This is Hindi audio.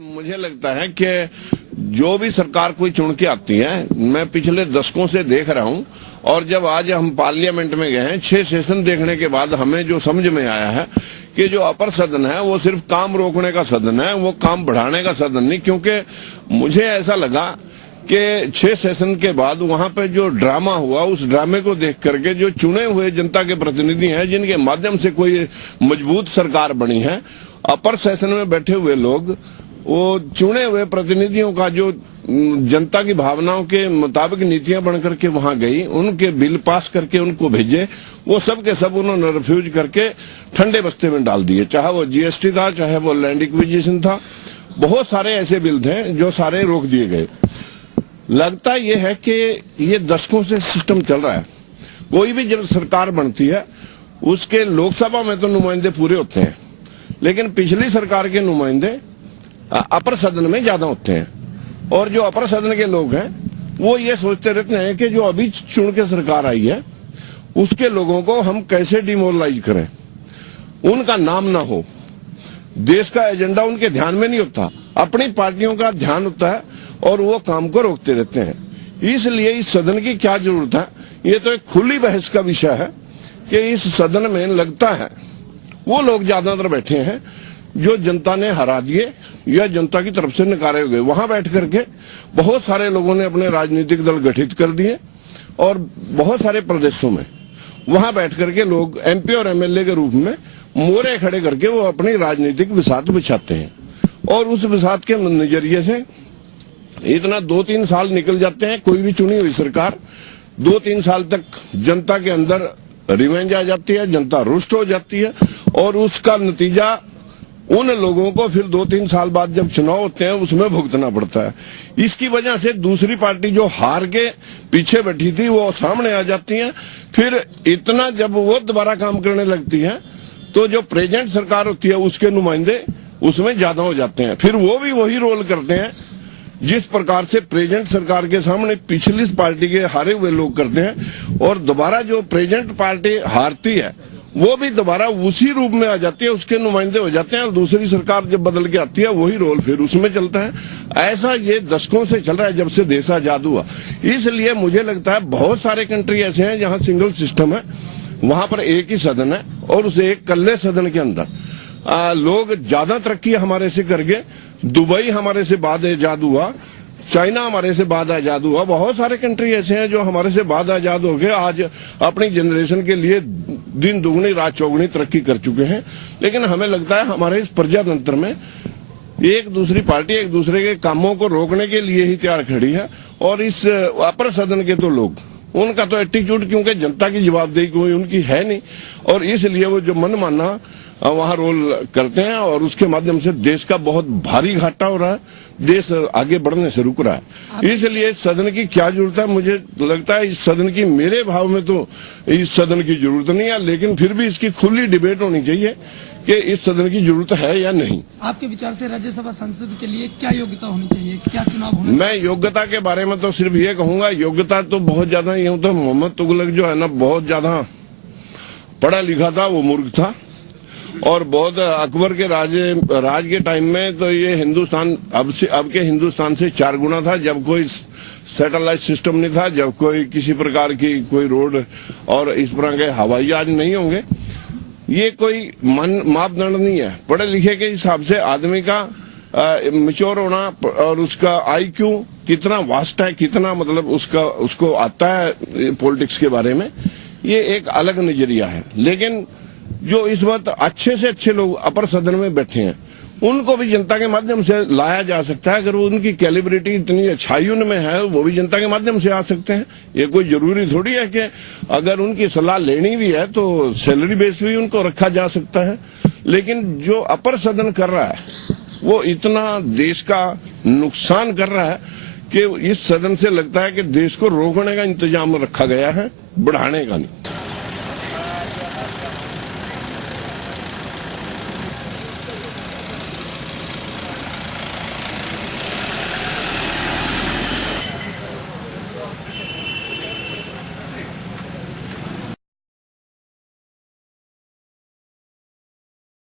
मुझे लगता है कि जो भी सरकार कोई चुन के आती है, मैं पिछले दशकों से देख रहा हूं, और जब आज हम पार्लियामेंट में गए हैं 6 सेशन देखने के बाद हमें जो समझ में आया है कि जो अपर सदन है वो सिर्फ काम रोकने का सदन है, वो काम बढ़ाने का सदन नहीं। क्योंकि मुझे ऐसा लगा कि 6 सेशन के बाद वहां पे जो ड्रामा हुआ, उस ड्रामे को देख करके जो चुने हुए जनता के प्रतिनिधि हैं, जिनके माध्यम से कोई मजबूत सरकार बनी है, अपर सेशन में बैठे हुए लोग वो चुने हुए प्रतिनिधियों का जो जनता की भावनाओं के मुताबिक नीतियां बन करके वहां गई, उनके बिल पास करके उनको भेजे, वो सब के सब उन्होंने रिफ्यूज करके ठंडे बस्ते में डाल दिए। चाहे वो जीएसटी था, चाहे वो लैंड एक्विजिशन था, बहुत सारे ऐसे बिल थे जो सारे रोक दिए गए। लगता ये है कि ये दशकों से सिस्टम चल रहा है। कोई भी जब सरकार बनती है उसके लोकसभा में तो नुमाइंदे पूरे होते हैं, लेकिन पिछली सरकार के नुमाइंदे अपर सदन में ज्यादा होते हैं। और जो अपर सदन के लोग हैं वो ये सोचते रहते हैं कि जो अभी चुन के सरकार आई है उसके लोगों को हम कैसे डिमोरलाइज करें, उनका नाम ना हो, देश का एजेंडा उनके ध्यान में नहीं होता, अपनी पार्टियों का ध्यान होता है और वो काम को रोकते रहते हैं। इसलिए इस सदन की क्या जरूरत है, ये तो एक खुली बहस का विषय है कि इस सदन में लगता है वो लोग ज्यादातर बैठे हैं जो जनता ने हरा दिए या जनता की तरफ से नकारे हुए। वहां बैठ करके बहुत सारे लोगों ने अपने राजनीतिक दल गठित कर दिए और बहुत सारे प्रदेशों में वहां बैठ करके लोग एमपी और एमएलए के रूप में मोरे खड़े करके वो अपनी राजनीतिक बिसात बिछाते हैं। और उस बिसात के नजरिए से इतना 2-3 साल निकल जाते हैं, कोई भी चुनी हुई सरकार 2-3 साल तक जनता के अंदर रिवेंज आ जाती है, जनता रुष्ट हो जाती है और उसका नतीजा उन लोगों को फिर 2-3 साल बाद जब चुनाव होते हैं उसमें भुगतना पड़ता है। इसकी वजह से दूसरी पार्टी जो हार के पीछे बैठी थी वो सामने आ जाती है। फिर इतना जब वो दोबारा काम करने लगती है तो जो प्रेजेंट सरकार होती है उसके नुमाइंदे उसमें ज्यादा हो जाते हैं। फिर वो भी वही रोल करते हैं जिस प्रकार से प्रेजेंट सरकार के सामने पिछली पार्टी के हारे हुए लोग करते हैं, और दोबारा जो प्रेजेंट पार्टी हारती है वो भी दोबारा उसी रूप में आ जाती है, उसके नुमाइंदे हो जाते हैं और दूसरी सरकार जब बदल के आती है वही रोल फिर उसमें चलता है। ऐसा ये दशकों से चल रहा है जब से देश आजाद हुआ। इसलिए मुझे लगता है बहुत सारे कंट्री ऐसे हैं जहां सिंगल सिस्टम है, वहां पर एक ही सदन है और उस एक कल्ले सदन के अंदर लोग ज्यादा तरक्की हमारे से करके, दुबई हमारे से बाद आजाद हुआ, चाइना हमारे से बाद आजाद हुआ, बहुत सारे कंट्री ऐसे हैं जो हमारे से बाद आजाद हो गए, आज अपनी जनरेशन के लिए दिन दुगनी रात चौगुनी तरक्की कर चुके हैं। लेकिन हमें लगता है हमारे इस प्रजातंत्र में एक दूसरी पार्टी एक दूसरे के कामों को रोकने के लिए ही तैयार खड़ी है। और इस अपर सदन के तो लोग, उनका तो एटीट्यूड, क्योंकि जनता की जवाबदेही कोई उनकी है नहीं, और इसलिए वो जो मन माना वहां रोल करते हैं और उसके माध्यम से देश का बहुत भारी घाटा हो रहा है, देश आगे बढ़ने से रुक रहा है। इसलिए सदन की क्या जरूरत है, मुझे लगता है इस सदन की, मेरे भाव में तो इस सदन की जरूरत नहीं है, लेकिन फिर भी इसकी खुली डिबेट होनी चाहिए कि इस सदन की जरूरत है या नहीं। आपके विचार से राज्यसभा सांसद के लिए क्या योग्यता होनी चाहिए, क्या चुनाव होना? मैं योग्यता के बारे में तो सिर्फ ये कहूंगा, योग्यता तो बहुत ज्यादा यूं तो मोहम्मद तुगलक जो है ना, बहुत ज्यादा पढ़ा लिखा था, वो मूर्ख था। और बहुत अकबर के राज के टाइम में तो ये हिंदुस्तान अब के हिंदुस्तान से 4 गुना था, जब कोई सैटेलाइट सिस्टम नहीं था, जब कोई किसी प्रकार की कोई रोड और इस तरह के हवाई जहाज नहीं होंगे। ये कोई मापदंड नहीं है। पढ़े लिखे के हिसाब से आदमी का मैच्योर होना और उसका आईक्यू कितना वास्ट है, कितना मतलब उसको आता है पॉलिटिक्स के बारे में, ये एक अलग नजरिया है। लेकिन जो इस वक्त अच्छे से अच्छे लोग अपर सदन में बैठे हैं उनको भी जनता के माध्यम से लाया जा सकता है। अगर उनकी कैलिब्रिटी इतनी अच्छाई उनमें है वो भी जनता के माध्यम से आ सकते हैं। ये कोई जरूरी थोड़ी है कि अगर उनकी सलाह लेनी भी है तो सैलरी बेस भी उनको रखा जा सकता है। लेकिन जो अपर सदन कर रहा है वो इतना देश का नुकसान कर रहा है कि इस सदन से लगता है कि देश को रोकने का इंतजाम रखा गया है, बढ़ाने का नहीं।